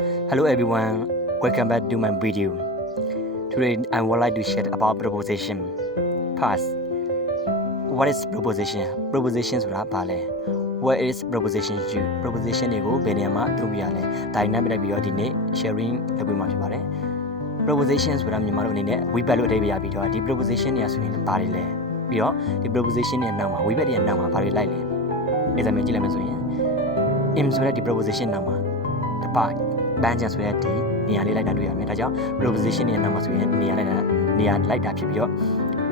Hello everyone, welcome back to my video. Today I would like to share about proposition. First, what is proposition? Propositionဆိုတာဘာလဲ? What is proposition you? Proposition တွေကိုဘယ်နေရာမှာအသုံးပြရလဲ? ဒါနဲ့ပတ်သက်ပြီးတော့ဒီနေ့ sharing လုပ်ပေးမှာဖြစ်ပါတယ်. Proposition ဆိုတာမြန်မာလိုအနေနဲ့ we ဘက်လို့အဓိပ္ပာယ်ရပြီးတော့ဒီ proposition တွေကဆိုရင်ဘာတွေလဲ? ပြီးတော့ဒီ proposition ရဲ့နောက်မှာ we ဘက်ရဲ့နောက်မှာဘာတွေလိုက်လဲ? ဒီစမ်းကြည့်လိုက်မယ်ဆိုရင် im ဆိုတဲ့ဒီ proposition နောက်မှာ the part ဘန်းချန်ဆိုတဲ့ဒီနေရာလေးလိုက်တာတွေ့ရမယ်ဒါကြောင့် proposition ရဲ့နောက်မှာဆိုရင်နေရာလိုက်တာဖြစ်ပြီးတော့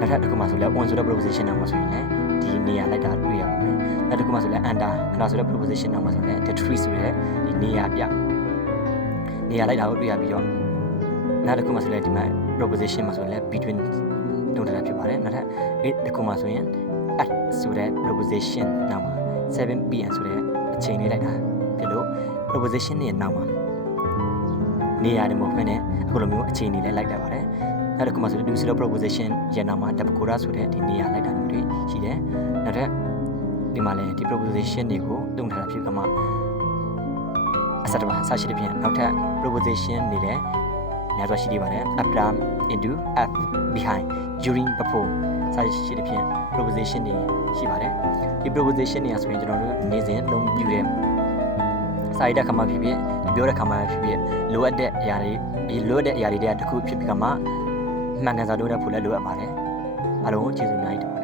နောက်ထပ်တစ်ခုမှဆိုလဲ on ဆိုတဲ့ proposition နောက်မှာဆိုရင်လည်းဒီနေရာလိုက်တာတွေ့ရပါမယ်နောက်တစ်ခုမှဆိုလဲ under ဆိုတဲ့ proposition နောက်မှာဆိုရင်the tree ဆိုတဲ့ဒီနေရာလိုက်တာကိုတွေ့ရပြီးတော့နောက်တစ်ခုမှဆိုလဲဒီမှာ proposition မှာဆိုရင်လည်း between တုံးတာဖြစ်ပါတယ်နောက်ထပ်တစ်ခုမှဆိုရင် at ဆိုတဲ့ proposition နောက်မှာ 7pm ဆိုတဲ့အချိန်လေးလိုက်တာဖြစ်လို့ proposition ရဲ့နောက်မှာနေရာတွေမှာဖြစ်နေအခုလိုမျိုးအခြေအနေလေးလိုက်တာပါတယ်နောက်တစ်ခုမှဆိုလို့ zero proposition ရဲ့နောက်မှာ dabcora ဆိုတဲ့ဒီနေရာလိုက်တာမျိုးတွေရှိတယ်နောက်ထပ်ဒီမှာလည်းဒီ proposition တွေကိုတုံးထားတာဖြစ်ကမှအစတပါဆရှိတဲ့ပြင်နောက်ထပ် proposition တွေလည်းများစွာရှိနေပါတယ် after into at behind during before ဆရှိတဲ့ပြင် proposition တွေရှိပါတယ်ဒီ proposition တွေဆိုရင်ကျွန်တော်တို့နေ့စဉ်လုံးပြတဲ့စာရတဲ့ခါမှဖြစ်ဖြစ်ပြောတဲ့ခါမှဖြစ်ဖြစ်လိုအပ်တဲ့အရာတွေတခုဖြစ်ပြီးကမှမှန်ကန်စွာလုပ်တဲ့ဖို့လည်းလိုအပ်ပါတယ်အားလုံးကျေးဇူးများတင်